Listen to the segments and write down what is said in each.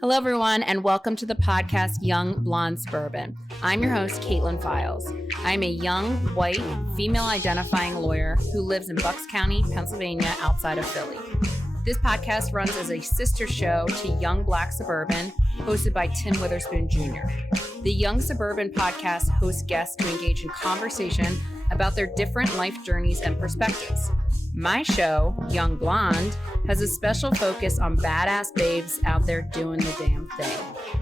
Hello, everyone, and welcome to the podcast Young Black Suburban. I'm your host, Kaitlin Files. I'm a young, white, female-identifying lawyer who lives in Bucks County, Pennsylvania, outside of Philly. This podcast runs as a sister show to Young Black Suburban, hosted by Tim Witherspoon Jr. The Young Suburban podcast hosts guests to engage in conversation about their different life journeys and perspectives. My show, Young Blonde, has a special focus on badass babes out there doing the damn thing.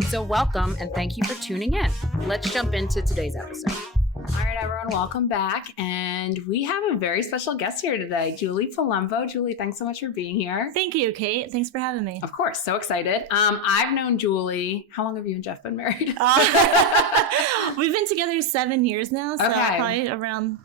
So welcome and thank you for tuning in. Let's jump into today's episode. All right, everyone, welcome back. And we have a very special guest here today, Julie Palumbo. Julie, thanks so much for being here. Thank you, Kate. Thanks for having me. Of course, so excited. I've known Julie. How long have you and Jeff been married? We've been together 7 years now, so Okay. probably around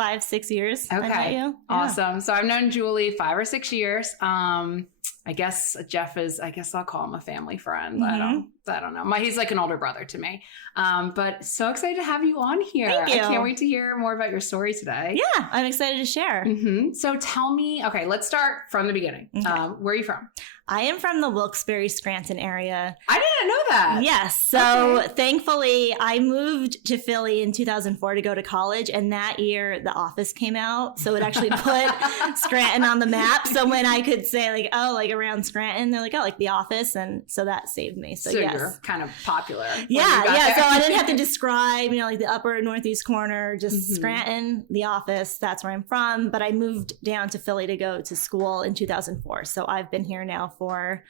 5-6 years. Okay. I met you. Yeah. Awesome. So I've known Julie 5 or 6 years. I guess Jeff is, I'll call him a family friend. Mm-hmm. I don't know. He's like an older brother to me. But so excited to have you on here. Thank you. I can't wait to hear more about your story today. Yeah, I'm excited to share. Mm-hmm. So tell me, okay, let's start from the beginning. Okay. Where are you from? I am from the Wilkes-Barre, Scranton area. I didn't know that. Yes. So Okay. Thankfully, I moved to Philly in 2004 to go to college. And that year, The Office came out. So it actually put Scranton on the map. So when I could say around Scranton, they're like, oh, like The Office. And so that saved me. So yes. You're kind of popular. Yeah. There. So I didn't have to describe, the upper northeast corner, just Mhm. Scranton, The Office. That's where I'm from. But I moved down to Philly to go to school in 2004. So I've been here now for,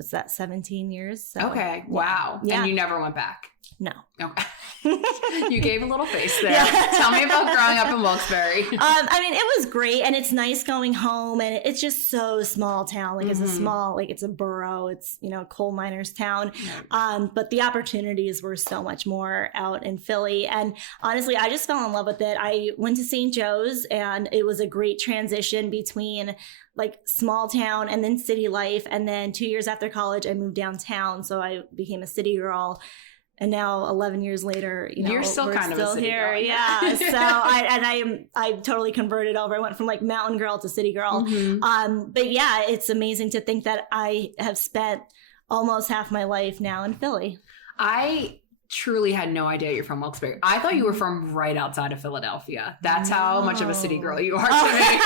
17 years? So, Okay. Wow. Yeah. And you never went back? No. Okay. You gave a little face there. Yeah. Tell me about growing up in Wilkes-Barre. It was great, and it's nice going home, and it's just so small town. Like it's a small, it's a borough. It's coal miners town. Right. But the opportunities were so much more out in Philly, and honestly, I just fell in love with it. I went to St. Joe's, and it was a great transition between small town and then city life. And then 2 years after college, I moved downtown, so I became a city girl. And now 11 years later, You're still we're kind of still a city here. girl. Yeah. So I totally converted over. I went from mountain girl to city girl. Mhm. But yeah, it's amazing to think that I have spent almost half my life now in Philly. I truly had no idea you're from Wilkes-Barre. I thought you were from right outside of Philadelphia. That's how much of a city girl you are to me.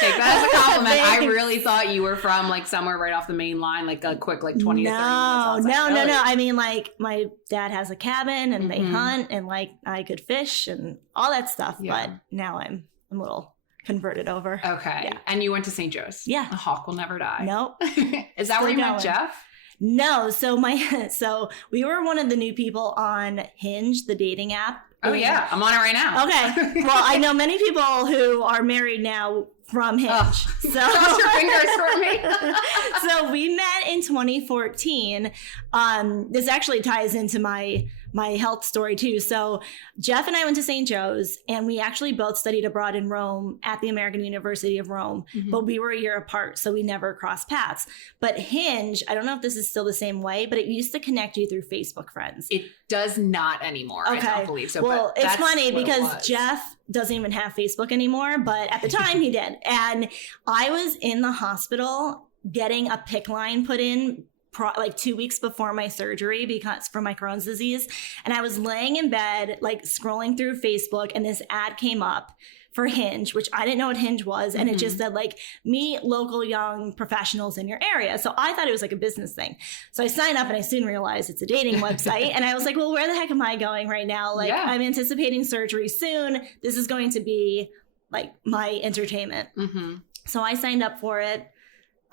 Take that as a compliment. I really thought you were from somewhere right off the main line, a quick 20 to 30 minutes outside No. Philly. I mean, my dad has a cabin and they hunt, and I could fish and all that stuff. Yeah. But now I'm a little converted over. Okay. Yeah. And you went to St. Joe's. Yeah. A hawk will never die. Nope. Is that where you Still met going. Jeff? No, so we were one of the new people on Hinge, the dating app. Oh, yeah. I'm on it right now. Okay. Well, I know many people who are married now from Hinge. Oh. So Cross your fingers for me. So we met in 2014. This actually ties into my health story too. So Jeff and I went to St. Joe's, and we actually both studied abroad in Rome at the American University of Rome, but we were a year apart, so we never crossed paths. But Hinge, I don't know if this is still the same way, but it used to connect you through Facebook friends. It does not anymore. I don't believe so. Well, but it's that's funny what it because was. Jeff doesn't even have Facebook anymore, but at the time he did. And I was in the hospital getting a PICC line put in 2 weeks before my surgery because for my Crohn's disease. And I was laying in bed, scrolling through Facebook, and this ad came up for Hinge, which I didn't know what Hinge was. And it just said meet local young professionals in your area. So I thought it was a business thing. So I signed up, and I soon realized it's a dating website. And I was like, well, where the heck am I going right now? Yeah. I'm anticipating surgery soon. This is going to be my entertainment. Mm-hmm. So I signed up for it.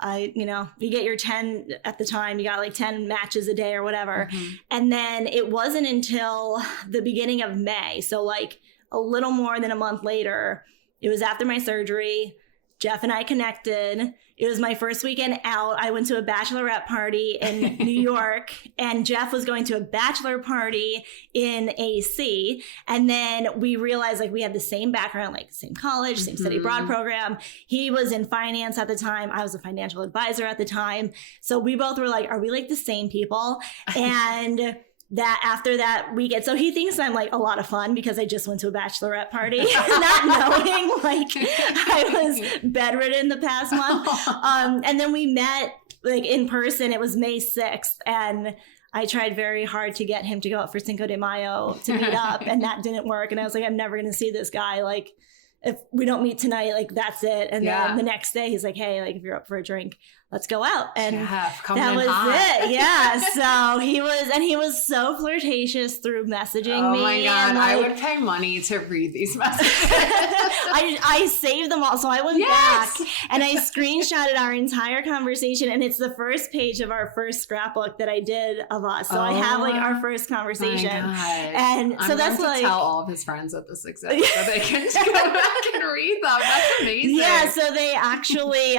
You get your 10 at the time, you got 10 matches a day or whatever. And then it wasn't until the beginning of May. So a little more than a month later, it was after my surgery. Jeff and I connected. It was my first weekend out. I went to a bachelorette party in New York, and Jeff was going to a bachelor party in AC. And then we realized we had the same background, same college, same study abroad program. He was in finance at the time. I was a financial advisor at the time. So we both were are we the same people? And that after that weekend, so he thinks I'm a lot of fun because I just went to a bachelorette party, not knowing I was bedridden the past month. And then we met like in person, it was May 6th. And I tried very hard to get him to go out for Cinco de Mayo to meet up, and that didn't work. And I was like, I'm never going to see this guy. Like, if we don't meet tonight, like, that's it. And then the next day he's like, hey, like, if you're up for a drink, let's go out. And that was it. Yeah. So he was so flirtatious through messaging me. Oh my God. And, like, I would pay money to read these messages. I saved them all. So I went back and I screenshotted our entire conversation, and it's the first page of our first scrapbook that I did of us. So I have like our first conversation. And so I'm that's going like, to tell all of his friends that this exists so they can go back and read them. That's amazing. Yeah. So they actually,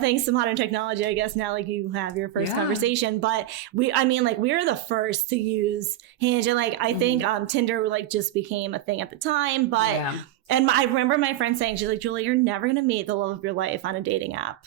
thanks to modern technology, I guess now like you have your first conversation, but we were the first to use Hinge, and like I think Tinder like just became a thing at the time, but and I remember my friend saying, she's like, Julie, you're never gonna meet the love of your life on a dating app.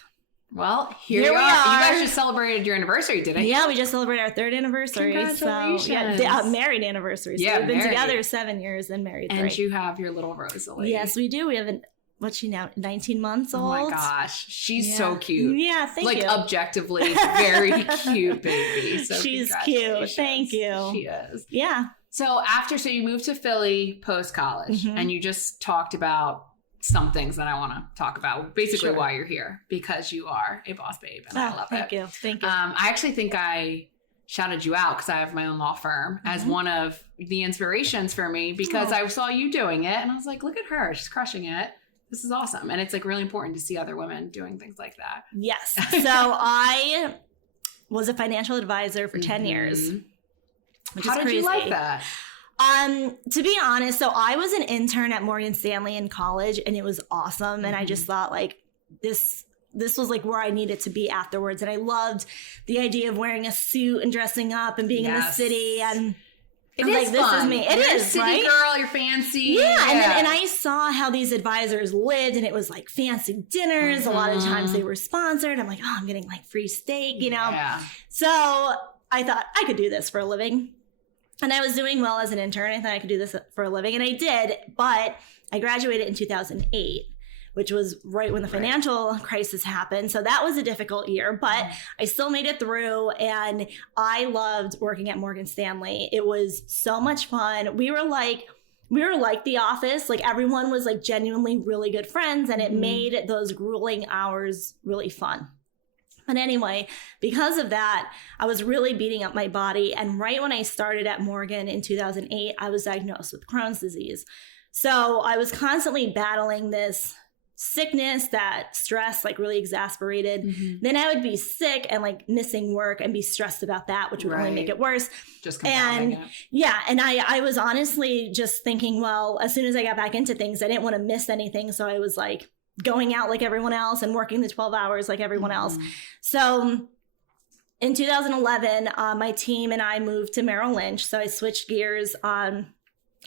Well, here we are. You guys just celebrated your anniversary, didn't you? Yeah, we just celebrated our 3rd anniversary. Congratulations. So, married anniversary. So we've been together 7 years and married 3. And you have your little Rosalie. Yes, we do. We have what's she now? 19 months old. Oh my gosh. She's so cute. Yeah, thank you. Like objectively very cute baby. So she's cute. Thank you. She is. Yeah. So you moved to Philly post-college and you just talked about some things that I want to talk about. Basically why you're here, because you are a boss babe and I love it. Thank you. I actually think I shouted you out because I have my own law firm as one of the inspirations for me, because I saw you doing it and I was like, look at her. She's crushing it. This is awesome. And it's like really important to see other women doing things like that. Yes. So I was a financial advisor for 10 years. Which How is did crazy. you like that? To be honest, so I was an intern at Morgan Stanley in college, and it was awesome. And I just thought like this was like where I needed to be afterwards. And I loved the idea of wearing a suit and dressing up and being in the city. And it is like, this fun. is me. It You're is, a city right? girl. You're fancy. Yeah. And I saw how these advisors lived, and it was like fancy dinners. A lot of times they were sponsored. I'm like, oh, I'm getting like free steak, you know? Yeah. So I thought I could do this for a living. And I was doing well as an intern. I thought I could do this for a living, and I did. But I graduated in 2008, which was right when the financial crisis happened. So that was a difficult year, but I still made it through, and I loved working at Morgan Stanley. It was so much fun. We were like The Office. Like, everyone was like genuinely really good friends, and it made those grueling hours really fun. But anyway, because of that, I was really beating up my body. And right when I started at Morgan in 2008, I was diagnosed with Crohn's disease. So I was constantly battling this sickness, that stress like really exasperated. Then I would be sick and like missing work and be stressed about that, which would only make it worse. Just compounding it. Yeah. And I was honestly just thinking, well, as soon as I got back into things, I didn't want to miss anything. So I was like going out like everyone else and working the 12 hours like everyone else. So in 2011, my team and I moved to Merrill Lynch. So I switched gears,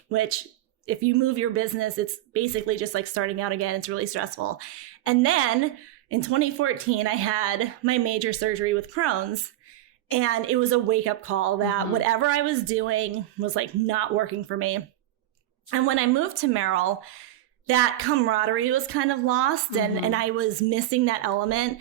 which if you move your business, it's basically just like starting out again. It's really stressful. And then in 2014, I had my major surgery with Crohn's. And it was a wake-up call that whatever I was doing was like not working for me. And when I moved to Merrill, that camaraderie was kind of lost, and I was missing that element.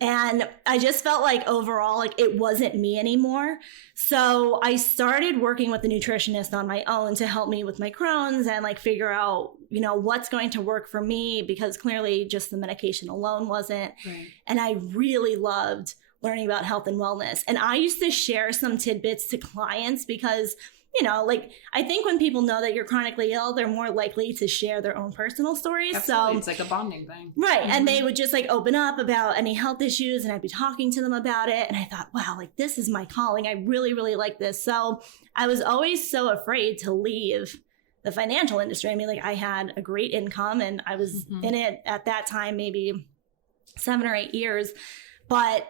And I just felt like overall, like it wasn't me anymore. So I started working with a nutritionist on my own to help me with my Crohn's and like figure out, you know, what's going to work for me, because clearly just the medication alone wasn't. And I really loved learning about health and wellness. And I used to share some tidbits to clients because, you know, like I think when people know that you're chronically ill, they're more likely to share their own personal stories. Absolutely. So it's like a bonding thing. Right. And they would just like open up about any health issues, and I'd be talking to them about it. And I thought, wow, like this is my calling. I really, really like this. So I was always so afraid to leave the financial industry. I mean, like I had a great income and I was in it at that time, maybe 7 or 8 years, but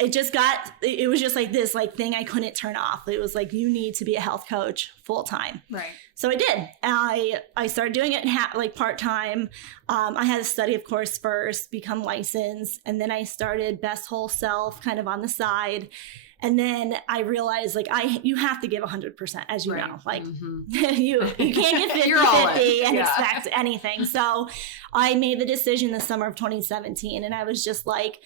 it was just like this like thing I couldn't turn off. It was like, you need to be a health coach full time. Right. So I did. I started doing it like part time. I had to study, of course, first, become licensed. And then I started Best Whole Self kind of on the side. And then I realized like you have to give 100%, as you know, like you can't get 50-50 and expect anything. So I made the decision the summer of 2017. And I was just like,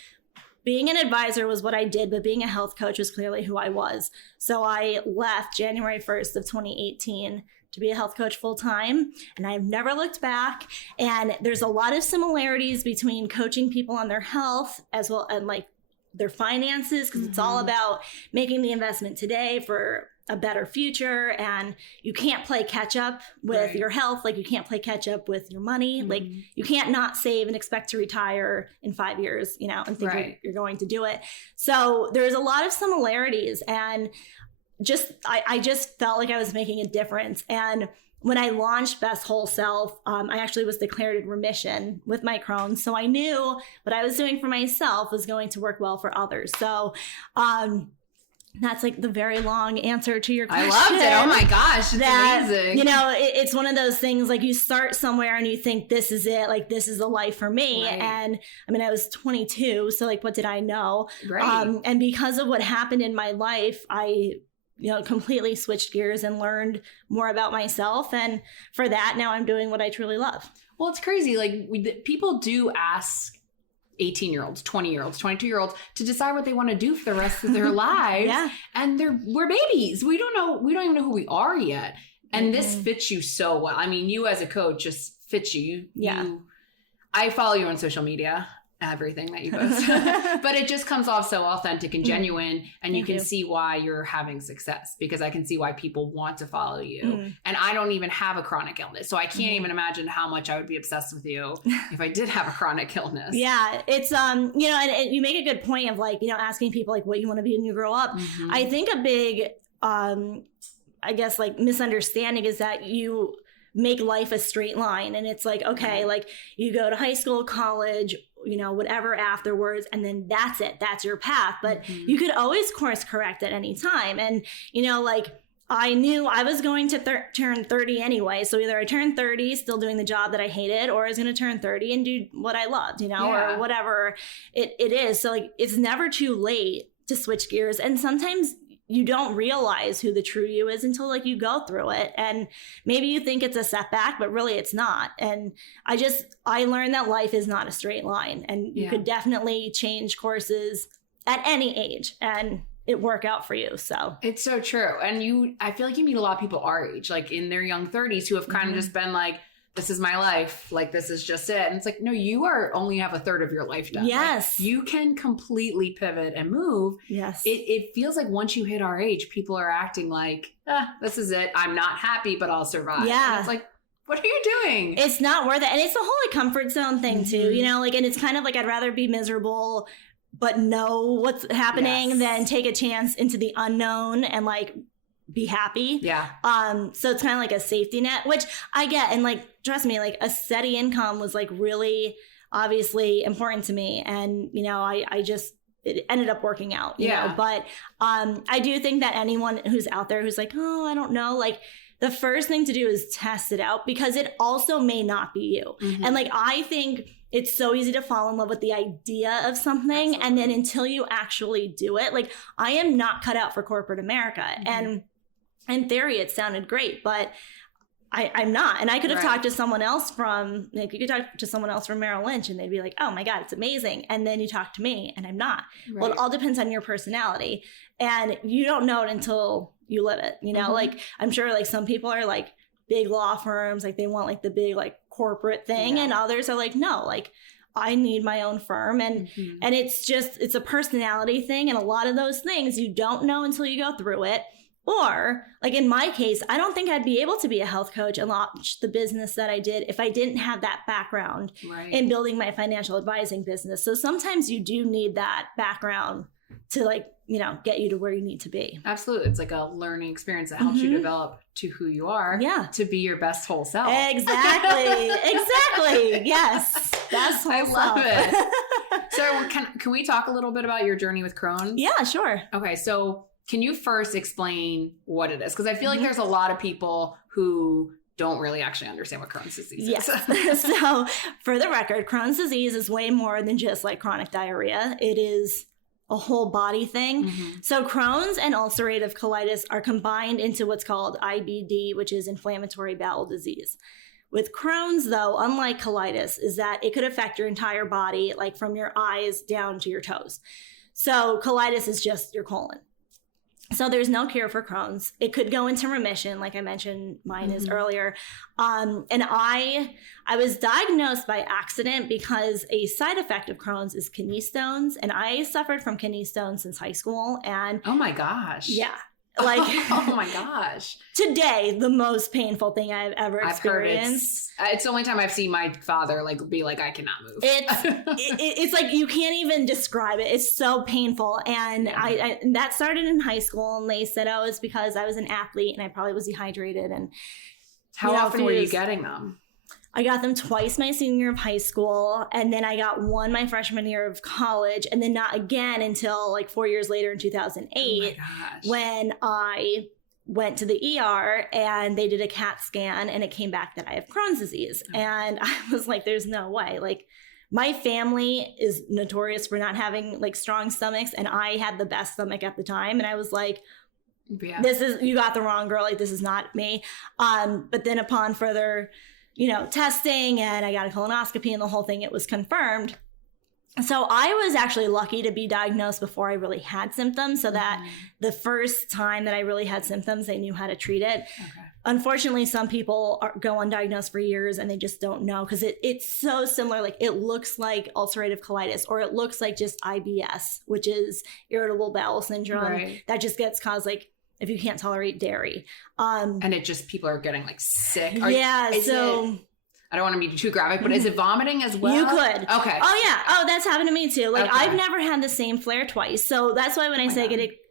being an advisor was what I did, but being a health coach was clearly who I was. So I left January 1st of 2018 to be a health coach full time, and I've never looked back. And there's a lot of similarities between coaching people on their health as well and like their finances, because it's all about making the investment today for a better future. And you can't play catch up with your health. Like you can't play catch up with your money. Like you can't not save and expect to retire in 5 years, you know, and think you're going to do it. So there's a lot of similarities, and I just felt like I was making a difference. And when I launched Best Whole Self, I actually was declared in remission with my Crohn's. So I knew what I was doing for myself was going to work well for others. So, that's like the very long answer to your question. I loved it. Oh my gosh. It's amazing. You know, it's one of those things like you start somewhere and you think this is it, like this is the life for me. Right. And I mean, I was 22. So like, what did I know? Right. And because of what happened in my life, I, you know, completely switched gears and learned more about myself. And for that, now I'm doing what I truly love. Well, it's crazy. Like people do ask 18-year-olds, 20-year-olds, 22-year-olds to decide what they want to do for the rest of their lives. And we're babies. We don't even know who we are yet. And this fits you so well. I mean, you as a coach just fits you. I follow you on social media, everything that you post, but it just comes off so authentic and genuine. And you can see why you're having success, because I can see why people want to follow you. And I don't even have a chronic illness. So I can't even imagine how much I would be obsessed with you if I did have a chronic illness. Yeah. It's, you know, and you make a good point of like, you know, asking people like what you want to be when you grow up. I think a big, I guess like misunderstanding is that you make life a straight line. And it's like, okay, like you go to high school, college, you know, whatever afterwards, and then that's it. That's your path. But you could always course correct at any time. And, you know, like I knew I was going to turn 30 anyway. So either I turned 30 still doing the job that I hated, or I was going to turn 30 and do what I loved, you know, or whatever it is. So like, it's never too late to switch gears. And sometimes you don't realize who the true you is until like you go through it. And maybe you think it's a setback, but really it's not. And I learned that life is not a straight line, and you could definitely change courses at any age and it work out for you. So it's so true. And I feel like you meet a lot of people our age, like in their young 30s, who have kind of just been like, this is my life. Like, this is just it. And it's like, no, you only have a third of your life done. Yes. Like, you can completely pivot and move. Yes. It feels like once you hit our age, people are acting like, this is it. I'm not happy, but I'll survive. Yeah. And it's like, what are you doing? It's not worth it. And it's the whole like comfort zone thing too, you know, like, and it's kind of like, I'd rather be miserable, but know what's happening than take a chance into the unknown and like be happy. Yeah. So it's kind of like a safety net, which I get. And like, trust me, like a steady income was like really obviously important to me. And, you know, it ended up working out, you know, but I do think that anyone who's out there who's like, oh, I don't know, like the first thing to do is test it out, because it also may not be you. And like, I think it's so easy to fall in love with the idea of something. Absolutely. And then until you actually do it, like I am not cut out for corporate America. And in theory, it sounded great, but I'm not. And I could have talked to someone else from, like, you could talk to someone else from Merrill Lynch and they'd be like, oh my God, it's amazing. And then you talk to me and I'm not. Well, it all depends on your personality. And you don't know it until you live it. You know, like I'm sure like some people are like big law firms, like they want like the big like corporate thing. And others are like, no, like I need my own firm. And and it's a personality thing. And a lot of those things you don't know until you go through it. Or like in my case, I don't think I'd be able to be a health coach and launch the business that I did if I didn't have that background in building my financial advising business. So sometimes you do need that background to like, you know, get you to where you need to be. Absolutely. It's like a learning experience that helps you develop to who you are to be your best whole self. Exactly. Exactly. Yes. Best whole self. I love it. So can we talk a little bit about your journey with Crohn's? Yeah, sure. Okay. So can you first explain what it is? Because I feel like there's a lot of people who don't really actually understand what Crohn's disease is. So for the record, Crohn's disease is way more than just like chronic diarrhea. It is a whole body thing. So Crohn's and ulcerative colitis are combined into what's called IBD, which is inflammatory bowel disease. With Crohn's, though, unlike colitis, is that it could affect your entire body, like from your eyes down to your toes. So colitis is just your colon. So there's no cure for Crohn's. It could go into remission, like I mentioned mine is earlier. And I was diagnosed by accident because a side effect of Crohn's is kidney stones. And I suffered from kidney stones since high school. And oh my gosh. Yeah. Like, oh my gosh. Today, the most painful thing I've ever experienced. It's the only time I've seen my father be like, I cannot move. It's like, you can't even describe it. It's so painful. And I that started in high school, and they said, oh, it's because I was an athlete and I probably was dehydrated. And how often were you getting them? I got them twice my senior year of high school, and then I got one my freshman year of college, and then not again until like 4 years later in 2008 when I went to the ER and they did a CAT scan and it came back that I have Crohn's disease. And I was like, there's no way. Like, my family is notorious for not having like strong stomachs, and I had the best stomach at the time. And I was like, you got the wrong girl. Like, this is not me. But then upon further testing, and I got a colonoscopy and the whole thing, it was confirmed. So I was actually lucky to be diagnosed before I really had symptoms, so that the first time that I really had symptoms, they knew how to treat it. Okay. Unfortunately, some people go undiagnosed for years and they just don't know, because it's so similar. Like, it looks like ulcerative colitis, or it looks like just IBS, which is irritable bowel syndrome, that just gets caused like if you can't tolerate dairy. And it just, people are getting like sick. I don't want to be too graphic, but is it vomiting as well? You could. Okay. Oh yeah. Oh, that's happened to me too. Like, I've never had the same flare twice. So that's why when I say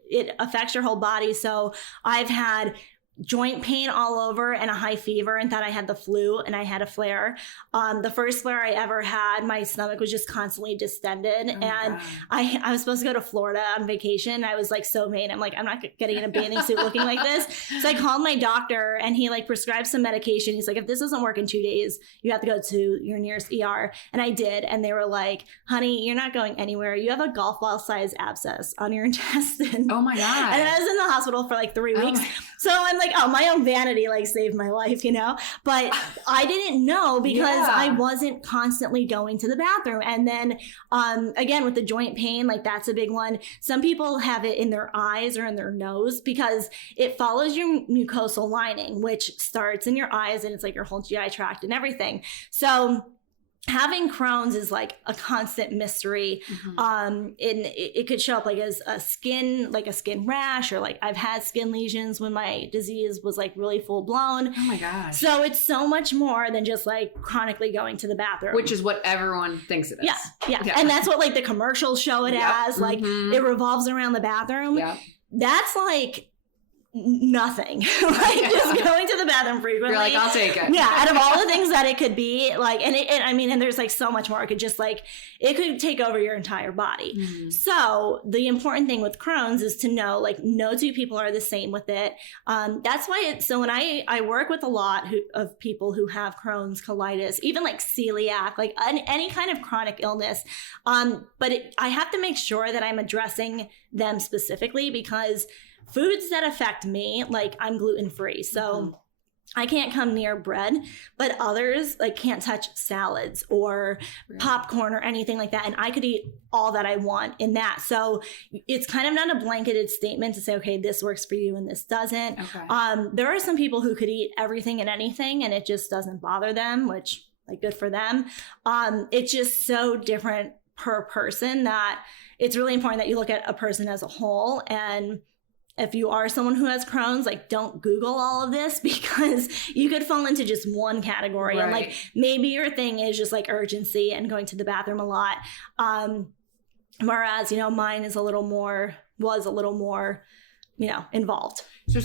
it affects your whole body. So I've had joint pain all over and a high fever, and thought I had the flu, and I had a flare. The first flare I ever had, my stomach was just constantly distended. And I was supposed to go to Florida on vacation. I was like so vain. I'm like, I'm not getting in a bathing suit looking like this. So I called my doctor, and he like prescribed some medication. He's like, if this doesn't work in 2 days, you have to go to your nearest ER. And I did. And they were like, honey, you're not going anywhere. You have a golf ball size abscess on your intestine. Oh my God. And I was in the hospital for like 3 weeks. So I'm like, oh, my own vanity like saved my life, but I didn't know, because I wasn't constantly going to the bathroom. And then again, with the joint pain, like, that's a big one. Some people have it in their eyes or in their nose, because it follows your mucosal lining, which starts in your eyes, and it's like your whole GI tract and everything. So having Crohn's is like a constant mystery. It could show up like as a skin rash, or like I've had skin lesions when my disease was like really full blown. Oh my gosh. So it's so much more than just like chronically going to the bathroom. Which is what everyone thinks it is. Yeah. And that's what like the commercials show it as. Like, it revolves around the bathroom. That's like nothing. Like, just going to the bathroom frequently. You're like, I'll take it. Yeah, out of all the things that it could be, like, and there's like so much more. It could just like, it could take over your entire body. So the important thing with Crohn's is to know, like, no two people are the same with it. That's why so when I work with a lot of people who have Crohn's, colitis, even like celiac, like any kind of chronic illness. But I have to make sure that I'm addressing them specifically, because foods that affect me, like, I'm gluten-free, so I can't come near bread, but others like can't touch salads or popcorn or anything like that. And I could eat all that I want in that. So it's kind of not a blanketed statement to say, okay, this works for you and this doesn't. There are some people who could eat everything and anything and it just doesn't bother them, which, like, good for them. It's just so different per person that it's really important that you look at a person as a whole. And if you are someone who has Crohn's, like, don't Google all of this, because you could fall into just one category. And like, maybe your thing is just like urgency and going to the bathroom a lot. Whereas, mine was a little more, involved. So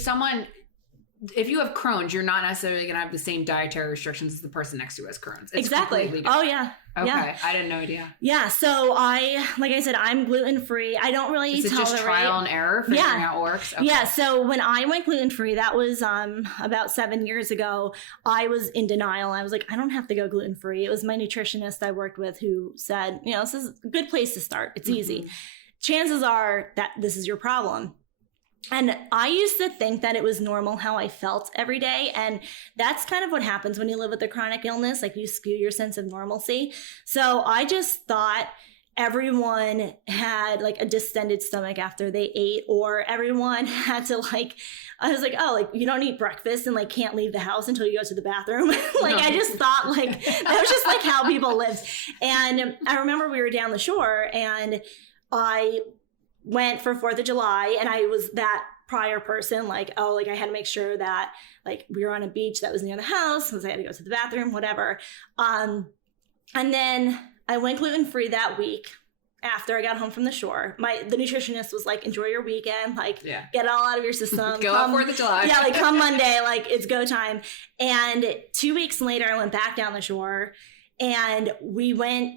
if you have Crohn's, you're not necessarily going to have the same dietary restrictions as the person next to you has Crohn's. It's exactly. Oh, yeah. Okay. Yeah. I didn't know idea. Yeah. So like I said, I'm gluten-free. I don't really tolerate. Is it just trial and error figuring out what works? Okay. Yeah. So when I went gluten-free, that was about 7 years ago, I was in denial. I was like, I don't have to go gluten-free. It was my nutritionist I worked with who said, this is a good place to start. It's easy. Chances are that this is your problem. And I used to think that it was normal how I felt every day. And that's kind of what happens when you live with a chronic illness. Like you skew your sense of normalcy. So I just thought everyone had like a distended stomach after they ate, or everyone had to like, I was like, oh, like you don't eat breakfast and like can't leave the house until you go to the bathroom. Like I just thought like that was just like how people lived. And I remember we were down the shore and I went for 4th of July and I was that prior person, like, oh, like I had to make sure that like we were on a beach that was near the house because I had to go to the bathroom, whatever. And then I went gluten-free that week after I got home from the shore. The nutritionist was like, enjoy your weekend, like get it all out of your system. Go out 4th of July. Yeah, like come Monday, like it's go time. And 2 weeks later, I went back down the shore and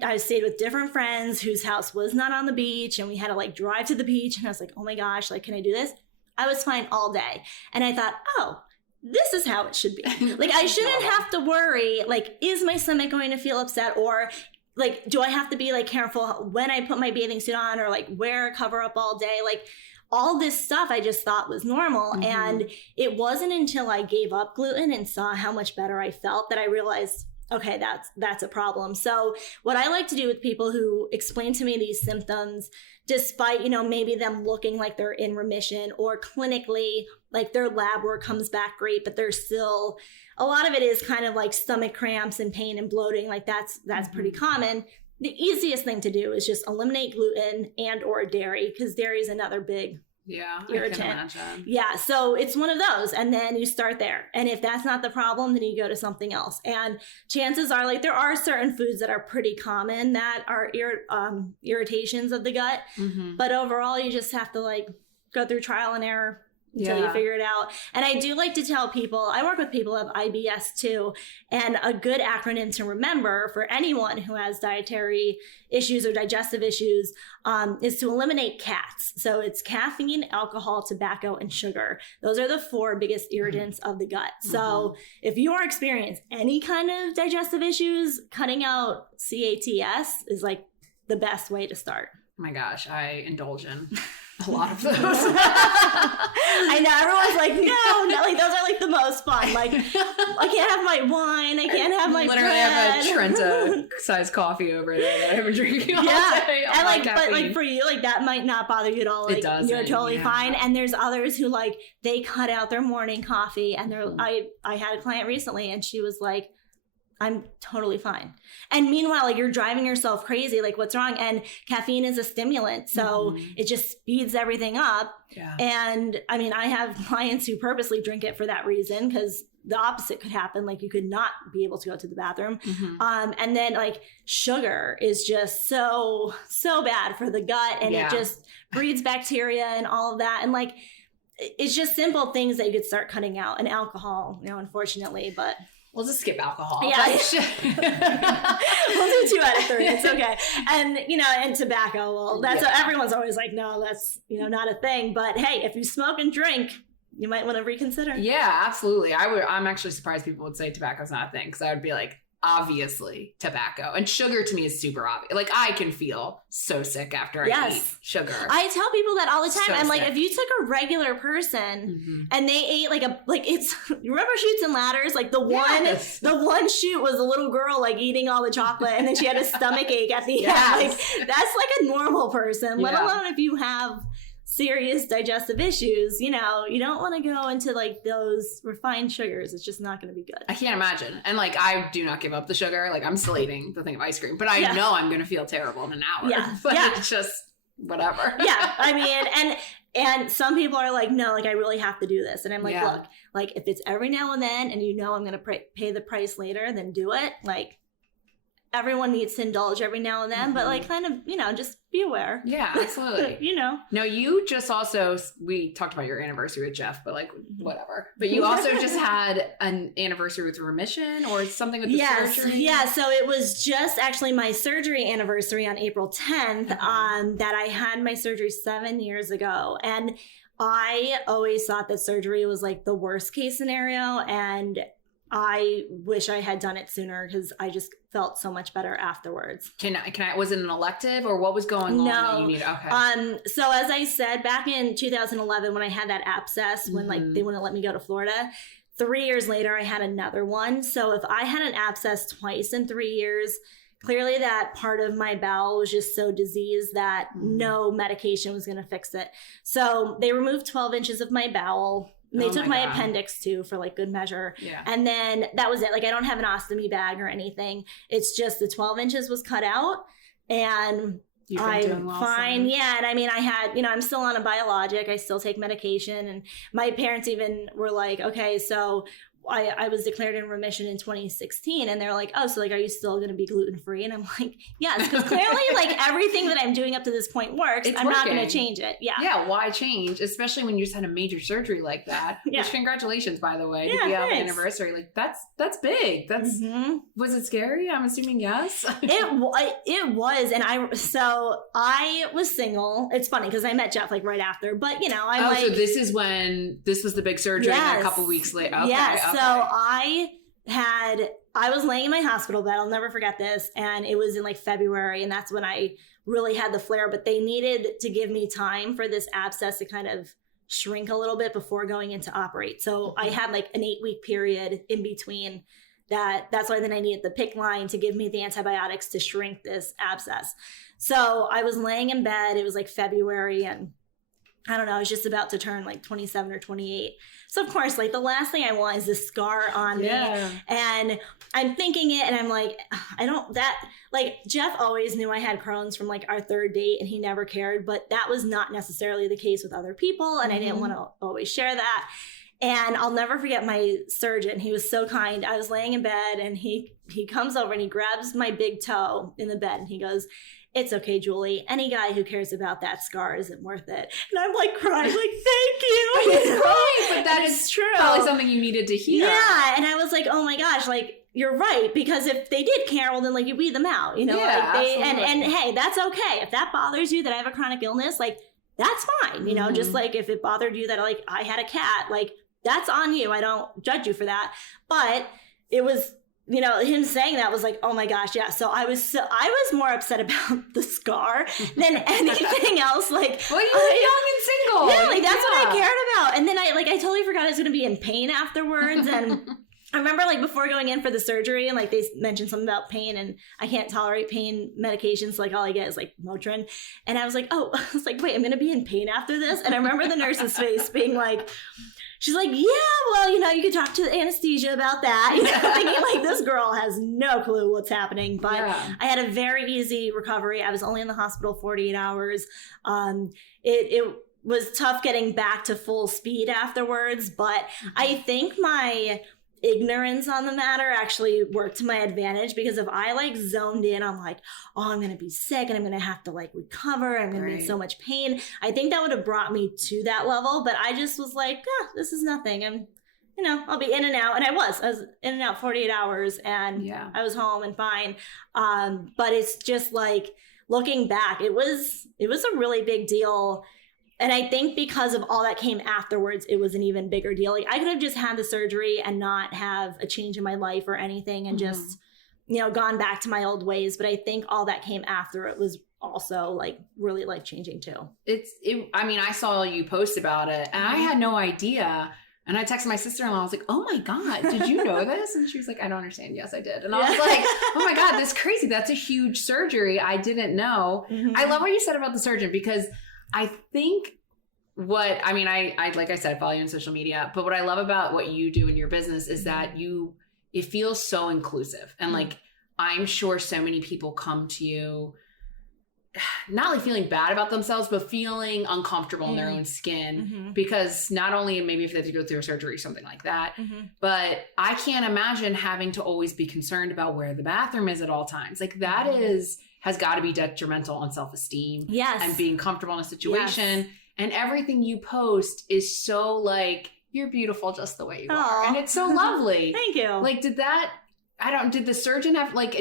I stayed with different friends whose house was not on the beach, and we had to like drive to the beach. And I was like, oh my gosh, like, can I do this? I was fine all day. And I thought, oh, this is how it should be. Like, I shouldn't have to worry, like, is my stomach going to feel upset? Or like, do I have to be like careful when I put my bathing suit on, or like wear a cover up all day? Like all this stuff I just thought was normal. And it wasn't until I gave up gluten and saw how much better I felt that I realized, okay, that's a problem. So what I like to do with people who explain to me these symptoms, despite, you know, maybe them looking like they're in remission, or clinically like their lab work comes back great, but there's still, a lot of it is kind of like stomach cramps and pain and bloating. Like that's pretty common. The easiest thing to do is just eliminate gluten and or dairy, because dairy is another big irritant. I can imagine. Yeah, so it's one of those, and then you start there. And if that's not the problem, then you go to something else. And chances are, like, there are certain foods that are pretty common that are irritations of the gut, but overall, you just have to like go through trial and error until you figure it out. And I do like to tell people, I work with people who have IBS too, and a good acronym to remember for anyone who has dietary issues or digestive issues is to eliminate CATs. So it's caffeine, alcohol, tobacco, and sugar. Those are the 4 biggest irritants of the gut. So if you are experiencing any kind of digestive issues, cutting out CATs is like the best way to start. Oh my gosh, I indulge in a lot of those. I know, everyone's like, no, like those are like the most fun. Like, I can't have my wine, I can't have my literally bread. have a Trenta size coffee over there that I've been drinking all day. And like, but like for you, like that might not bother you at all. Like, it doesn't. You're totally fine. And there's others who like they cut out their morning coffee, and they're I had a client recently, and she was like, I'm totally fine. And meanwhile, like you're driving yourself crazy, like what's wrong? And caffeine is a stimulant. So it just speeds everything up. Yeah. And I mean, I have clients who purposely drink it for that reason, because the opposite could happen. Like you could not be able to go to the bathroom. And then like sugar is just so bad for the gut, and it just breeds bacteria and all of that. And like, it's just simple things that you could start cutting out. And alcohol, you know, unfortunately, but we'll just skip alcohol. Yeah. We'll do 2 out of 3. It's okay. And, you know, and tobacco, well, that's everyone's always like, no, that's, you know, not a thing. But hey, if you smoke and drink, you might want to reconsider. Yeah, absolutely. I'm actually surprised people would say tobacco's not a thing, because I would be like, obviously tobacco. And sugar to me is super obvious. Like I can feel so sick after I eat sugar. I tell people that all the time. So I'm like, sick. if you took a regular person and they ate it's, you remember Chutes and Ladders? Like the one shoot was a little girl like eating all the chocolate, and then she had a stomach ache at the end. Like that's like a normal person, let alone if you have serious digestive issues. You know, you don't want to go into like those refined sugars. It's just not going to be good. I can't imagine. And like, I do not give up the sugar. Like I'm still eating the thing of ice cream, but I know I'm going to feel terrible in an hour. But it's just whatever. I mean, and some people are like, no, like I really have to do this. And I'm like, look, like if it's every now and then, and you know I'm going to pay the price later, then do it. Like everyone needs to indulge every now and then, but like kind of, you know, just be aware. Yeah, absolutely. You know. No, you just also, we talked about your anniversary with Jeff, but like whatever. But you also just had an anniversary with remission or something with the surgery? Yeah, so it was just actually my surgery anniversary on April 10th that I had my surgery 7 years ago. And I always thought that surgery was like the worst case scenario. And I wish I had done it sooner because I just felt so much better afterwards. Can I, was it an elective or what was going on that you needed? Okay. So as I said, back in 2011, when I had that abscess, when like they wouldn't let me go to Florida, 3 years later, I had another one. So if I had an abscess twice in 3 years, clearly that part of my bowel was just so diseased that no medication was going to fix it. So they removed 12 inches of my bowel. And they took my appendix too for like good measure. Yeah. And then that was it. Like I don't have an ostomy bag or anything. It's just the 12 inches was cut out and I'm fine. Since. Yeah. And I mean, I had, I'm still on a biologic. I still take medication. And my parents even were like, okay, so I was declared in remission in 2016 and they're like, oh, so like, are you still going to be gluten-free? And I'm like, yes, because clearly like everything that I'm doing up to this point works. I'm not going to change it. Yeah. Yeah. Why change? Especially when you just had a major surgery like that. Yeah. Which congratulations, by the way, to be on the anniversary. Like that's big. That's, was it scary? I'm assuming yes. It was. And I was single. It's funny because I met Jeff like right after, but so this is when this was the big surgery and a couple weeks later. Okay. Yes. So I was laying in my hospital bed. I'll never forget this. And it was in like February. And that's when I really had the flare. But they needed to give me time for this abscess to kind of shrink a little bit before going into operate. So I had like an 8-week period in between that. That's why then I needed the PICC line to give me the antibiotics to shrink this abscess. So I was laying in bed. It was like February and I don't know, I was just about to turn like 27 or 28. So of course, like the last thing I want is this scar on me. And I'm thinking it and I'm like, Jeff always knew I had Crohn's from like our third date and he never cared, but that was not necessarily the case with other people. And I didn't want to always share that. And I'll never forget my surgeon. He was so kind. I was laying in bed and he comes over and he grabs my big toe in the bed and he goes, "It's okay, Julie. Any guy who cares about that scar isn't worth it." And I'm like crying, like, thank you. Right, but that is true. Probably something you needed to hear. Yeah, and I was like, oh my gosh, like, you're right. Because if they did care, well, then like you weed them out, Yeah, like and hey, that's okay. If that bothers you that I have a chronic illness, like that's fine. Just like if it bothered you that like I had a cat, like that's on you. I don't judge you for that. But it was, him saying that was like, oh my gosh, yeah. So I was more upset about the scar than anything else. Like, well, you were young and single. Yeah, like that's what I cared about. And then I totally forgot I was going to be in pain afterwards. And I remember like before going in for the surgery and like they mentioned something about pain and I can't tolerate pain medications. So, like all I get is like Motrin. And I was like, wait, I'm going to be in pain after this. And I remember the nurse's face being like, she's like, yeah, well, you could talk to the anesthesia about that. Thinking like this girl has no clue what's happening. But I had a very easy recovery. I was only in the hospital 48 hours. It was tough getting back to full speed afterwards. But I think my ignorance on the matter actually worked to my advantage because if I like zoned in on like, oh, I'm going to be sick and I'm going to have to like recover. I'm going to be in so much pain. I think that would have brought me to that level. But I just was like, this is nothing. I'll be in and out. And I was in and out 48 hours and I was home and fine. But it's just like looking back, it was a really big deal. And I think because of all that came afterwards, it was an even bigger deal. Like I could have just had the surgery and not have a change in my life or anything and just, gone back to my old ways. But I think all that came after it was also like really life-changing too. I saw you post about it and I had no idea. And I texted my sister-in-law. I was like, oh my God, did you know this? And she was like, I don't understand. Yes, I did. And I was like, oh my God, that's crazy. That's a huge surgery. I didn't know. I love what you said about the surgeon because I think I like I said, follow you on social media, but what I love about what you do in your business is that it feels so inclusive. And like, I'm sure so many people come to you, not like feeling bad about themselves, but feeling uncomfortable in their own skin because not only maybe if they have to go through a surgery or something like that, but I can't imagine having to always be concerned about where the bathroom is at all times. Like that has got to be detrimental on self-esteem and being comfortable in a situation. And everything you post is so like, you're beautiful just the way you are. And it's so lovely. Thank you. Like, did the surgeon have when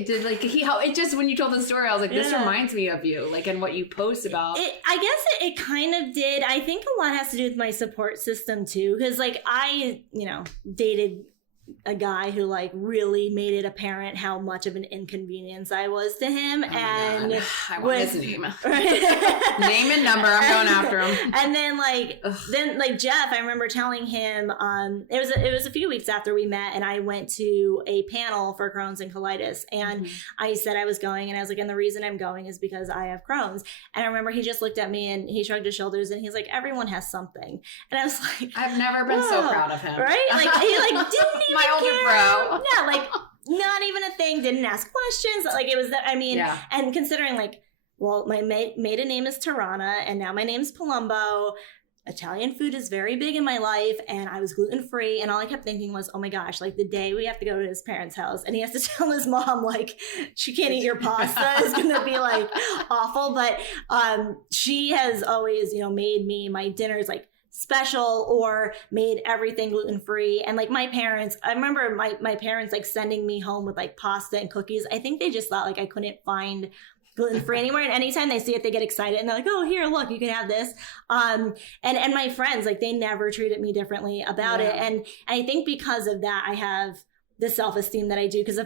you told the story, I was like, this reminds me of you, like, and what you post about. I guess it kind of did. I think a lot has to do with my support system too. Cause like I, dated a guy who like really made it apparent how much of an inconvenience I was to him. And I want his name. Name and number. I'm going after him. And then like Jeff, I remember telling him, it was a few weeks after we met, and I went to a panel for Crohn's and colitis, and I said I was going, and I was like, and the reason I'm going is because I have Crohn's. And I remember he just looked at me and he shrugged his shoulders and he's like, everyone has something. And I was like, I've never been so proud of him. Right? Like he like didn't even my older care. bro. Yeah, like not even a thing, didn't ask questions. Like it was that, I mean, and considering like, well, my maiden name is Tirana and now my name's Palumbo. Italian food is very big in my life, and I was gluten-free, and all I kept thinking was, oh my gosh, like the day we have to go to his parents' house and he has to tell his mom like she can't eat your pasta is gonna be like awful. But she has always, you know, made me my dinners like special or made everything gluten-free. And like my parents, I remember my parents like sending me home with like pasta and cookies. I think they just thought like I couldn't find gluten-free anymore, and anytime they see it they get excited and they're like, oh, here, look, you can have this. And my friends, like they never treated me differently about it. And I think because of that I have the self-esteem that I do, because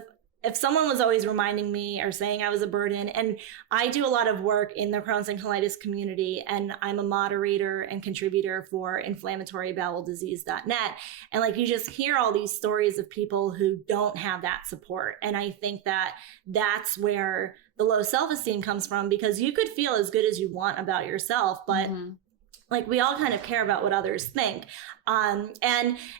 if someone was always reminding me or saying I was a burden, and I do a lot of work in the Crohn's and colitis community, and I'm a moderator and contributor for inflammatoryBowelDisease.net. And like, you just hear all these stories of people who don't have that support. And I think that that's where the low self-esteem comes from, because you could feel as good as you want about yourself, but like we all kind of care about what others think. And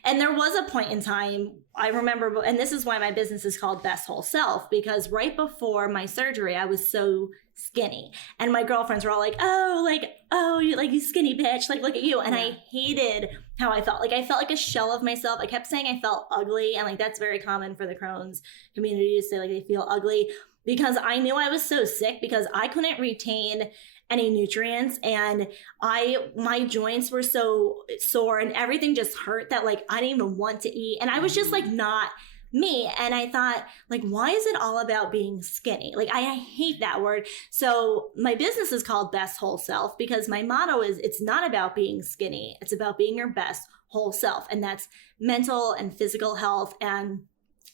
there was a point in time, I remember, and this is why my business is called Best Whole Self, because right before my surgery, I was so skinny. And my girlfriends were all like, oh, you skinny bitch, like, look at you. And I hated how I felt. Like, I felt like a shell of myself. I kept saying I felt ugly. And like, that's very common for the Crohn's community to say like they feel ugly, because I knew I was so sick because I couldn't retain any nutrients, and my joints were so sore and everything just hurt that like I didn't even want to eat, and I was just like not me. And I thought, like, why is it all about being skinny? Like I hate that word. So my business is called Best Whole Self, because my motto is it's not about being skinny, it's about being your best whole self, and that's mental and physical health. And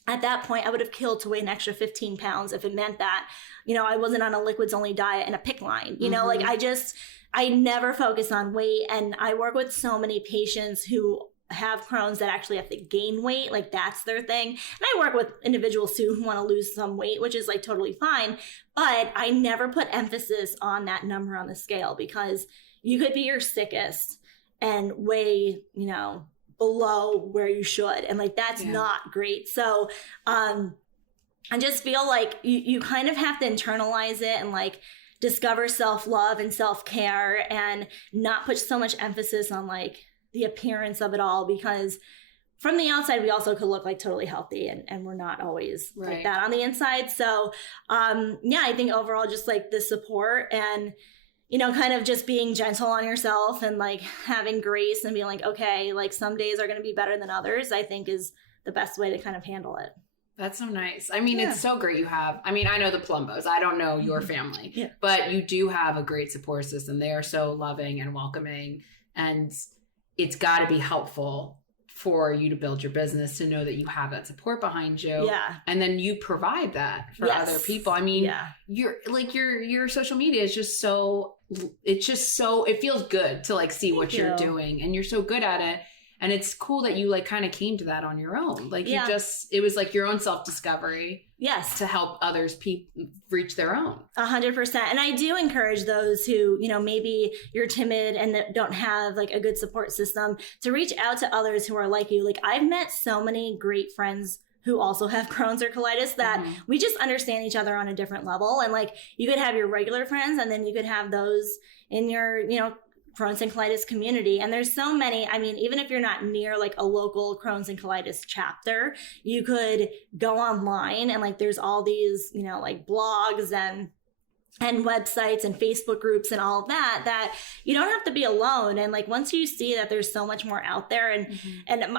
at that point, I would have killed to weigh an extra 15 pounds if it meant that, you know, I wasn't on a liquids only diet and a PICC line. You know, like I never focus on weight. And I work with so many patients who have Crohn's that actually have to gain weight. Like that's their thing. And I work with individuals too who want to lose some weight, which is like totally fine. But I never put emphasis on that number on the scale, because you could be your sickest and weigh, you know, below where you should, and like that's not great. So I just feel like you kind of have to internalize it and like discover self-love and self-care, and not put so much emphasis on like the appearance of it all, because from the outside we also could look like totally healthy, and we're not always like that on the inside. So I think overall just like the support and, you know, kind of just being gentle on yourself and like having grace and being like, okay, like some days are going to be better than others, I think is the best way to kind of handle it. That's so nice. I mean, it's so great you have, I mean, I know the Palumbos, I don't know your family, but you do have a great support system. They are so loving and welcoming, and it's got to be helpful for you to build your business to know that you have that support behind you. Yeah. And then you provide that for other people. I mean, you're like your social media is just so, it feels good to like see what you're doing, and you're so good at it. And it's cool that you like kind of came to that on your own. Like it was like your own self-discovery. Yes. To help others reach their own. 100%. And I do encourage those who, you know, maybe you're timid and don't have like a good support system, to reach out to others who are like you. Like I've met so many great friends who also have Crohn's or colitis that we just understand each other on a different level. And like you could have your regular friends, and then you could have those in your, you know, Crohn's and colitis community. And there's so many, I mean, even if you're not near like a local Crohn's and colitis chapter, you could go online and like there's all these, you know, like blogs and websites and Facebook groups and all of that you don't have to be alone. And like once you see that there's so much more out there, and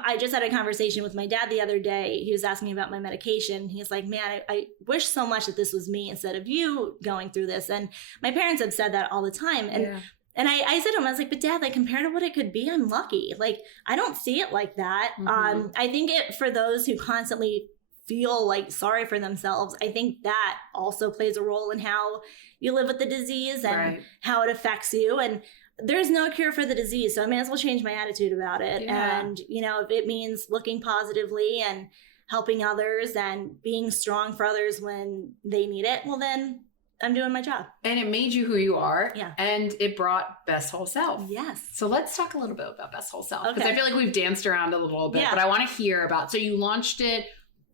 I just had a conversation with my dad the other day. He was asking me about my medication. He's like, man, I wish so much that this was me instead of you going through this. And my parents have said that all the time. And I said to him, I was like, but Dad, like compared to what it could be, I'm lucky. Like, I don't see it like that. I think for those who constantly feel like sorry for themselves, I think that also plays a role in how you live with the disease and how it affects you. And there's no cure for the disease, so I may as well change my attitude about it. Yeah. And, you know, if it means looking positively and helping others and being strong for others when they need it, well, then I'm doing my job. And it made you who you are. Yeah. And it brought Best Whole Self. Yes. So let's talk a little bit about Best Whole Self. Because I feel like we've danced around a little bit, but I want to hear about, so you launched it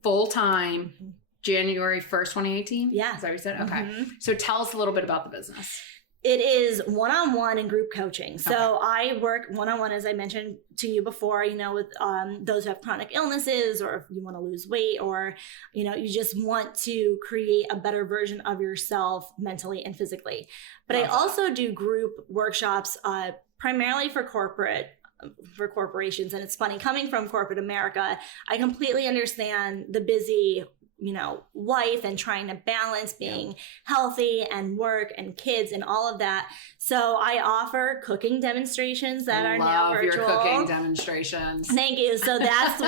full time January 1st, 2018? Yeah. Is that what you said? Okay. So tell us a little bit about the business. It is one-on-one and group coaching. So I work one-on-one, as I mentioned to you before, you know, with those who have chronic illnesses, or if you want to lose weight, or, you know, you just want to create a better version of yourself mentally and physically. But I also do group workshops primarily for corporations. And it's funny, coming from corporate America, I completely understand the busy, you know, life and trying to balance being healthy and work and kids and all of that. So I offer cooking demonstrations that are now virtual. Your cooking demonstrations. Thank you. So that's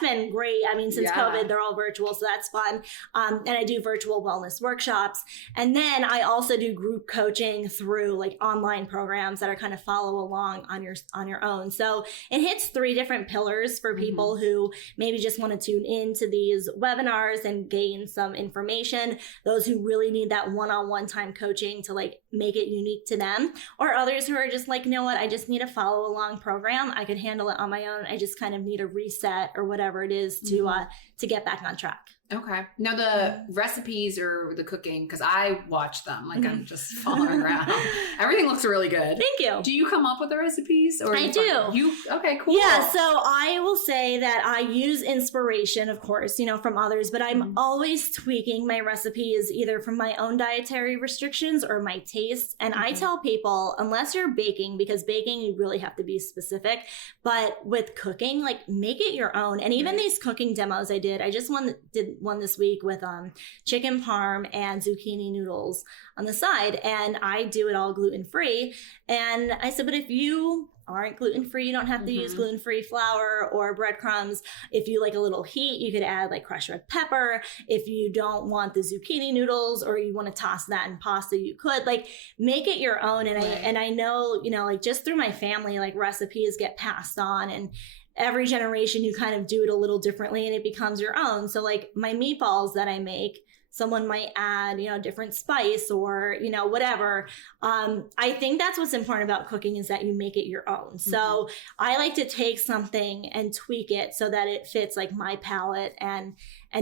been great. I mean, since COVID, they're all virtual, so that's fun. And I do virtual wellness workshops. And then I also do group coaching through like online programs that are kind of follow along on your own. So it hits 3 different pillars for people who maybe just want to tune into these webinars and gain some information. Those who really need that one-on-one time coaching to like make it unique to them, or others who are just like, you know what, I just need a follow along program. I could handle it on my own. I just kind of need a reset or whatever it is to get back on track. Okay. Now the recipes or the cooking, because I watch them, like I'm just following around. Everything looks really good. Thank you. Do you come up with the recipes? Or I do. Okay, cool. Yeah, so I will say that I use inspiration, of course, you know, from others, but I'm always tweaking my recipes either from my own dietary restrictions or my tastes. And I tell people, unless you're baking, because baking, you really have to be specific, but with cooking, like make it your own. And even these cooking demos I just did one this week with chicken parm and zucchini noodles on the side, and I do it all gluten-free. And I said, but if you aren't gluten-free, you don't have to use gluten-free flour or breadcrumbs. If you like a little heat, you could add like crushed red pepper. If you don't want the zucchini noodles or you want to toss that in pasta, you could like make it your own. And I know, you know, like just through my family, like recipes get passed on, and every generation you kind of do it a little differently and it becomes your own. So like my meatballs that I make, someone might add, you know, different spice or, you know, whatever. I think that's what's important about cooking, is that you make it your own. So I like to take something and tweak it so that it fits like my palate and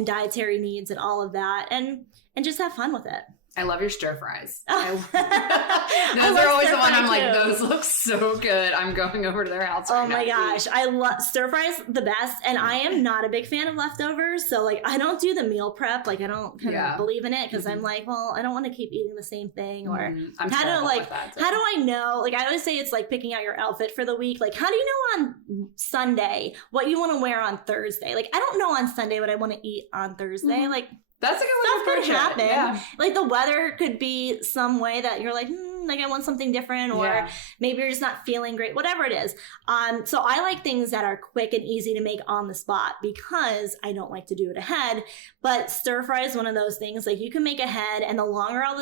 dietary needs and all of that, and just have fun with it. I love your stir fries. Those are always the one I'm like, those look so good. I'm going over to their house right now. Oh my gosh. I love stir fries the best. And I am not a big fan of leftovers. So like, I don't do the meal prep. Like I don't kind of believe in it, because I'm like, well, I don't want to keep eating the same thing. Or how do I know? Like I always say it's like picking out your outfit for the week. Like, how do you know on Sunday what you want to wear on Thursday? Like, I don't know on Sunday what I want to eat on Thursday. Like, that's a good stuff way to could happen. Yeah. Like the weather could be some way that you're like, like I want something different, or maybe you're just not feeling great, whatever it is. So I like things that are quick and easy to make on the spot, because I don't like to do it ahead. But stir fry is one of those things, like you can make ahead, and the longer all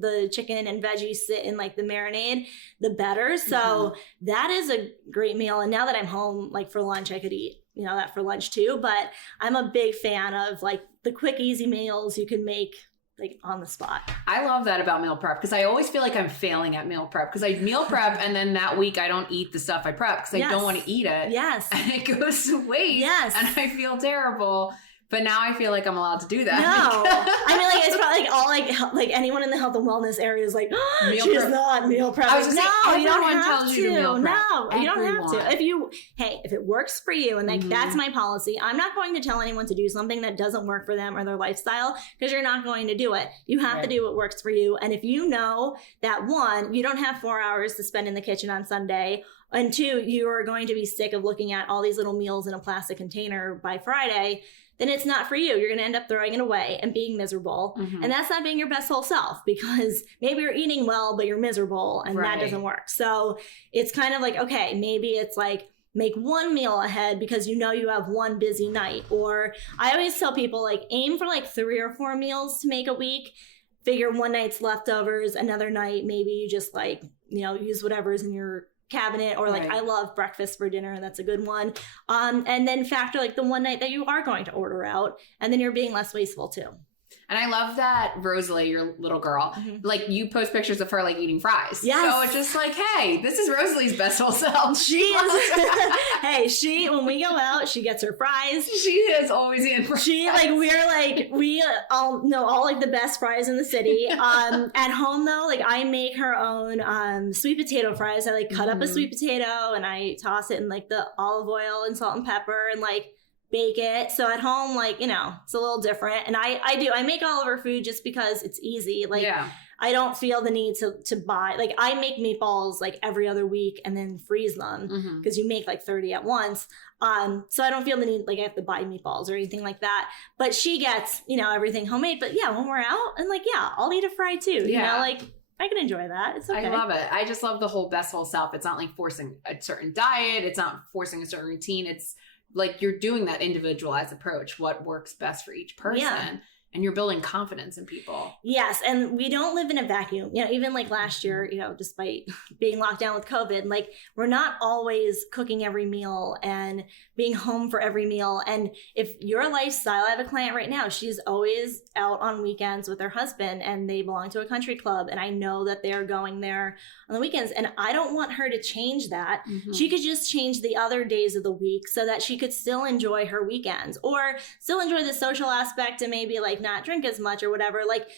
the chicken and veggies sit in like the marinade, the better. So that is a great meal. And now that I'm home, like for lunch, I could eat, you know, that for lunch too. But I'm a big fan of like the quick, easy meals you can make like on the spot. I love that about meal prep, because I always feel like I'm failing at meal prep, because I meal prep and then that week I don't eat the stuff I prep because I don't want to eat it. Yes. And it goes to waste. Yes. And I feel terrible. But now I feel like I'm allowed to do that. No. I mean, like, it's probably like all like anyone in the health and wellness area is like, oh, she's not meal prep. I was just saying, you don't have tells you to meal prep. No, you don't have to. If it works for you, and like that's my policy, I'm not going to tell anyone to do something that doesn't work for them or their lifestyle, because you're not going to do it. You have to do what works for you. And if you know that, one, you don't have 4 hours to spend in the kitchen on Sunday, and two, you are going to be sick of looking at all these little meals in a plastic container by Friday, then it's not for you. You're going to end up throwing it away and being miserable. Mm-hmm. And that's not being your best whole self, because maybe you're eating well, but you're miserable, and Right. that doesn't work. So it's kind of like, okay, maybe it's like, make one meal ahead because you know you have one busy night. Or I always tell people, like, aim for like 3 or 4 meals to make a week. Figure one night's leftovers, another night maybe you just like, you know, use whatever's in your cabinet, or like, Right. I love breakfast for dinner, and that's a good one. And then factor like the one night that you are going to order out, and then you're being less wasteful too. And I love that Rosalie, your little girl, Mhm. like you post pictures of her like eating fries. Yes. So it's just like, hey, this is Rosalie's best whole self. She is. Hey, when we go out, she gets her fries. She is always eating fries. We all know all like the best fries in the city. At home though, like I make her own sweet potato fries. I like cut up a Mhm. sweet potato and I toss it in like the olive oil and salt and pepper and like bake it. So at home, like, you know, it's a little different. And I make all of her food just because it's easy. Like, yeah. I don't feel the need to buy, like I make meatballs like every other week and then freeze them, Mhm. because you make like 30 at once. So I don't feel the need, like I have to buy meatballs or anything like that. But she gets, you know, everything homemade. But yeah, when we're out, and like, yeah, I'll eat a fry too. You Yeah. know, like I can enjoy that. It's okay. I love it. I just love the whole best whole self. It's not like forcing a certain diet. It's not forcing a certain routine. It's like you're doing that individualized approach. What works best for each person. Yeah. And you're building confidence in people. Yes, and we don't live in a vacuum. You know, even like last year, you know, despite being locked down with COVID, like we're not always cooking every meal and being home for every meal. And if your lifestyle, I have a client right now, she's always out on weekends with her husband, and they belong to a country club, and I know that they're going there on the weekends, and I don't want her to change that. Mhm. She could just change the other days of the week so that she could still enjoy her weekends, or still enjoy the social aspect and maybe like not drink as much or whatever. Like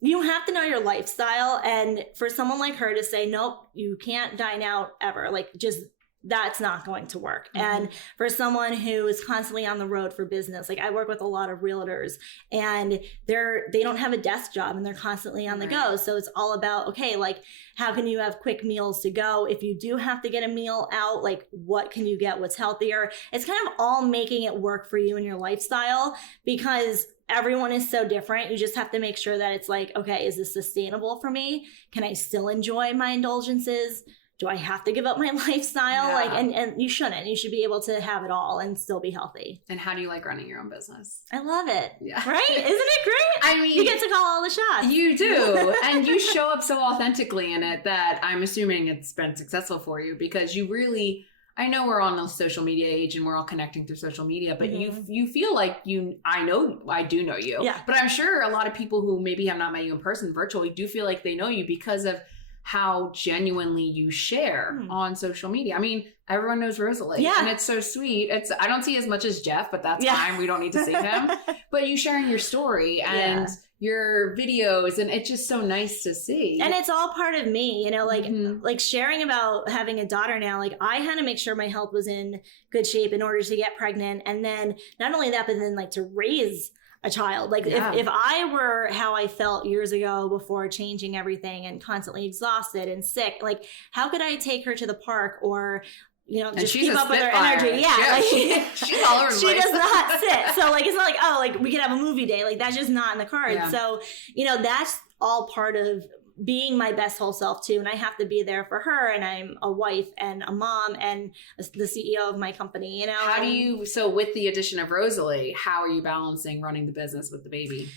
you have to know your lifestyle. And for someone like her to say, nope, you can't dine out ever, like just that's not going to work. Mhm. And for someone who is constantly on the road for business, like I work with a lot of realtors, and they don't have a desk job and they're constantly on the go. So it's all about, okay, like how can you have quick meals to go? If you do have to get a meal out, like what can you get? What's healthier? It's kind of all making it work for you and your lifestyle, because everyone is so different. You just have to make sure that it's like, okay, is this sustainable for me? Can I still enjoy my indulgences? Do I have to give up my lifestyle? Yeah. Like, and you shouldn't. You should be able to have it all and still be healthy. And how do you like running your own business? I love it. Yeah. Right? Isn't it great? I mean, You get to call all the shots. you do. And you show up so authentically in it that I'm assuming it's been successful for you, because you really, I know we're on the social media age and we're all connecting through social media, but you feel like I do know you. Yeah. But I'm sure a lot of people who maybe have not met you in person virtually do feel like they know you because of how genuinely you share on social media. I mean, everyone knows Rosalie. Yeah. And it's so sweet. I don't see as much as Jeff, but that's Yeah. fine. We don't need to see him. But you sharing your story and your videos, and it's just so nice to see. And it's all part of me, you know, like Mhm. like sharing about having a daughter now. Like I had to make sure my health was in good shape in order to get pregnant, and then not only that, but then like to raise a child. Like Yeah. if I were how I felt years ago before changing everything and constantly exhausted and sick, like how could I take her to the park or, you know, And just she's keep a up with her spitfire. energy? Yeah, like, she's all over the she place. does not sit. So like it's not like, oh, like we could have a movie day. Like that's just not in the cards. Yeah. So, you know, that's all part of being my best whole self too. And I have to be there for her, and I'm a wife and a mom and the CEO of my company, you know. So with the addition of Rosalie, how are you balancing running the business with the baby?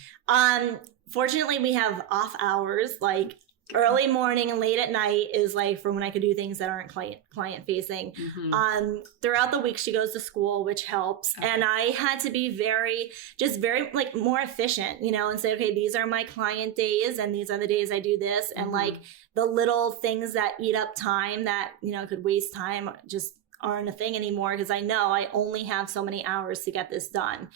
Fortunately we have off hours, like early morning and late at night is like for when I could do things that aren't client facing. Mhm. Throughout the week she goes to school, which helps. Okay. And I had to be very like more efficient, you know, and say, okay, these are my client days and these are the days I do this. And Mhm. like the little things that eat up time that, you know, could waste time just aren't a thing anymore, because I know I only have so many hours to get this done.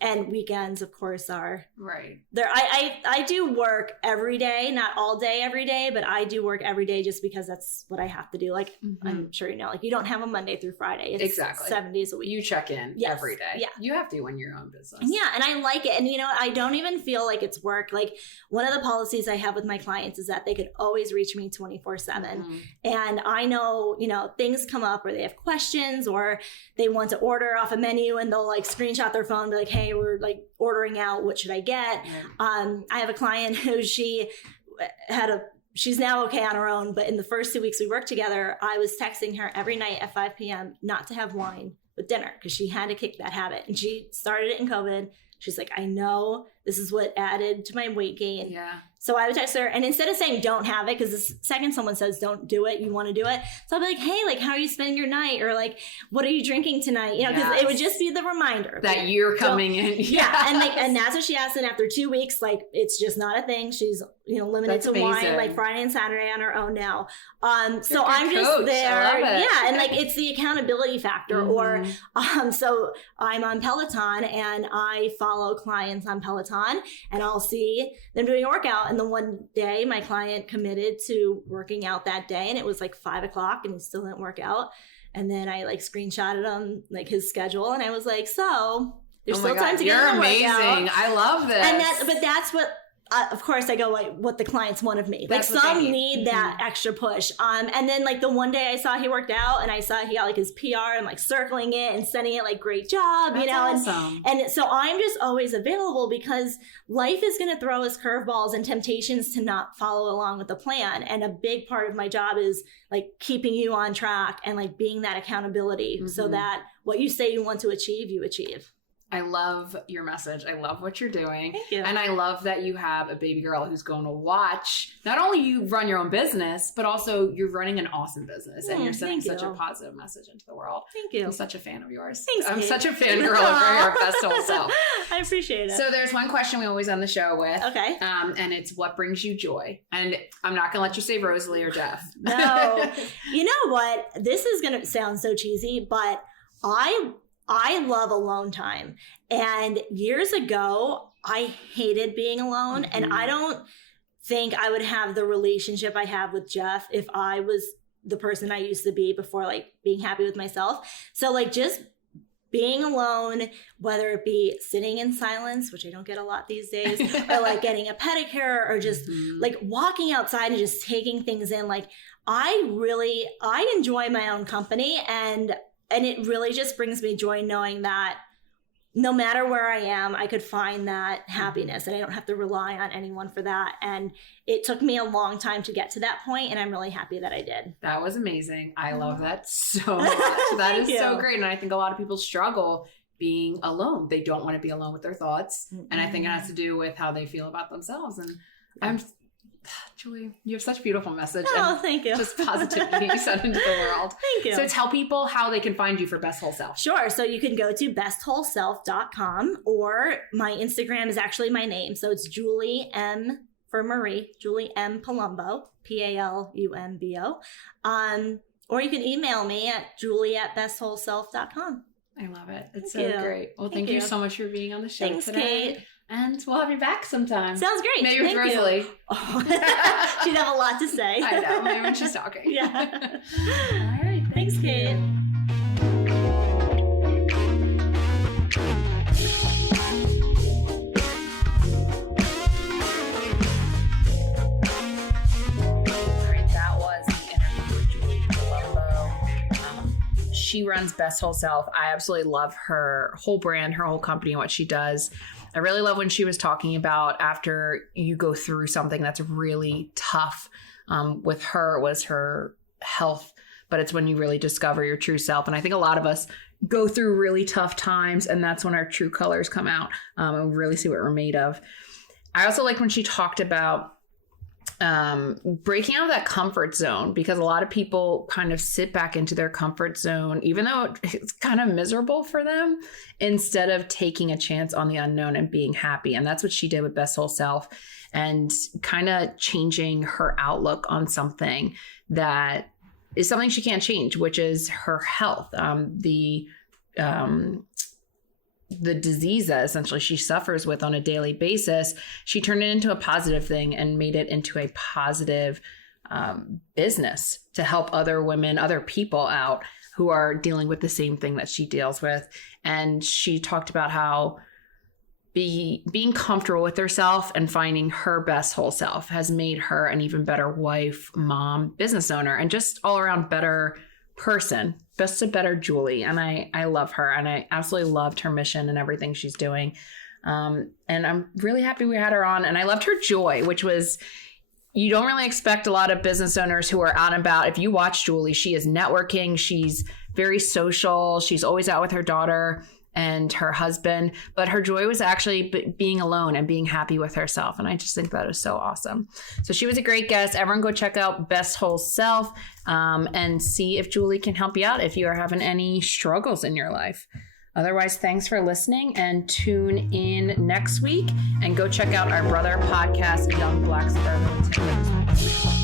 And weekends, of course, are Right. there. I do work every day, not all day every day, but I do work every day just because that's what I have to do. Like I'm sure you know, like you don't have a Monday through Friday. It's Exactly. 7 days a week. You check in Yes. every day. Yeah. You have to when you're your own business. Yeah, and I like it. And, you know, I don't even feel like it's work. Like one of the policies I have with my clients is that they could always reach me 24/7. Mhm. And I know, you know, things come up. up or they have questions or they want to order off a menu and they'll like screenshot their phone and be like, hey, we're like ordering out. What should I get? I have a client who she's now okay on her own. But in the first 2 weeks we worked together, I was texting her every night at 5 p.m. not to have wine with dinner because she had to kick that habit. And she started it in COVID. She's like, I know this is what added to my weight gain. Yeah. So I would text her, and instead of saying don't have it, because the second someone says don't do it, you want to do it. So I'll be like, hey, like, how are you spending your night? Or like, what are you drinking tonight? You know, because it would just be the reminder. That like, you're coming in. Yeah. And that's what she asked. And after 2 weeks, like, it's just not a thing. She's, limited to wine, like Friday and Saturday on her own now. So I'm just there. Yeah. And like, it's the accountability factor. Or, so I'm on Peloton and I follow clients on Peloton and I'll see them doing a workout. And the one day my client committed to working out that day and it was like 5 o'clock and he still didn't work out. And then I like screenshotted him like his schedule and I was like, so there's still time to get in the workout. You're amazing. I love this. And that's what, of course I go like what the clients want of me. That's like some need that extra push. And then like the one day I saw he worked out and I saw he got like his PR and like circling it and sending it like great job, That's awesome. And so I'm just always available because life is going to throw us curveballs and temptations to not follow along with the plan. And a big part of my job is like keeping you on track and like being that accountability so that what you say you want to achieve, you achieve. I love your message. I love what you're doing. Thank you. And I love that you have a baby girl who's going to watch. Not only you run your own business, but also you're running an awesome business and you're sending such a positive message into the world. Thank you. I'm such a fan of yours. Thanks, I'm Kate. such a fangirl of your best whole self. I appreciate it. So there's one question we always end the show with. Okay. And it's what brings you joy? And I'm not going to let you say Rosalie or Jeff. No. You know what? This is going to sound so cheesy, but I love alone time. And years ago, I hated being alone. And I don't think I would have the relationship I have with Jeff if I was the person I used to be before, like being happy with myself. So like just being alone, whether it be sitting in silence, which I don't get a lot these days, or like getting a pedicure or just like walking outside and just taking things in. Like I enjoy my own company and it really just brings me joy knowing that no matter where I am, I could find that happiness and I don't have to rely on anyone for that. And it took me a long time to get to that point, and I'm really happy that I did. That was amazing. I love that so much. That is so great. And I think a lot of people struggle being alone. They don't want to be alone with their thoughts. And I think it has to do with how they feel about themselves. And Julie, you have such a beautiful message. Oh, thank you. Just positivity you sent into the world. Thank you. So tell people how they can find you for Best Whole Self. Sure. So you can go to bestwholeself.com or my Instagram is actually my name. So it's Julie M for Marie, Julie M Palumbo, Palumbo. Or you can email me at julie@bestwholeself.com. I love it. It's so great. Well, thank you so much for being on the show today. Kate. And we'll have you back sometime. Sounds great. Maybe with Rosalie. Oh. She'd have a lot to say. I know. Maybe when she's talking. Yeah. All right. Thanks, Kate. She runs Best Whole Self. I absolutely love her whole brand, her whole company, and what she does. I really love when she was talking about after you go through something that's really tough. With her, it was her health, but it's when you really discover your true self. And I think a lot of us go through really tough times, and that's when our true colors come out and we really see what we're made of. I also like when she talked about breaking out of that comfort zone, because a lot of people kind of sit back into their comfort zone, even though it's kind of miserable for them, instead of taking a chance on the unknown and being happy. And that's what she did with Best Whole Self, and kind of changing her outlook on something that is something she can't change, which is her health. The disease that essentially she suffers with on a daily basis, she turned it into a positive thing and made it into a positive business to help other women, other people out who are dealing with the same thing that she deals with. And she talked about how being comfortable with herself and finding her best whole self has made her an even better wife, mom, business owner, and just all around better person just a better Julie. And I love her, and I absolutely loved her mission and everything she's doing. And I'm really happy we had her on. And I loved her joy, which was, you don't really expect a lot of business owners who are out and about. If you watch Julie, she is networking. She's very social. She's always out with her daughter and her husband, but her joy was actually being alone and being happy with herself. And I just think that is so awesome. So she was a great guest. Everyone go check out Best Whole Self and see if Julie can help you out if you are having any struggles in your life. Otherwise, thanks for listening, and tune in next week and go check out our brother podcast, Young Black Suburban.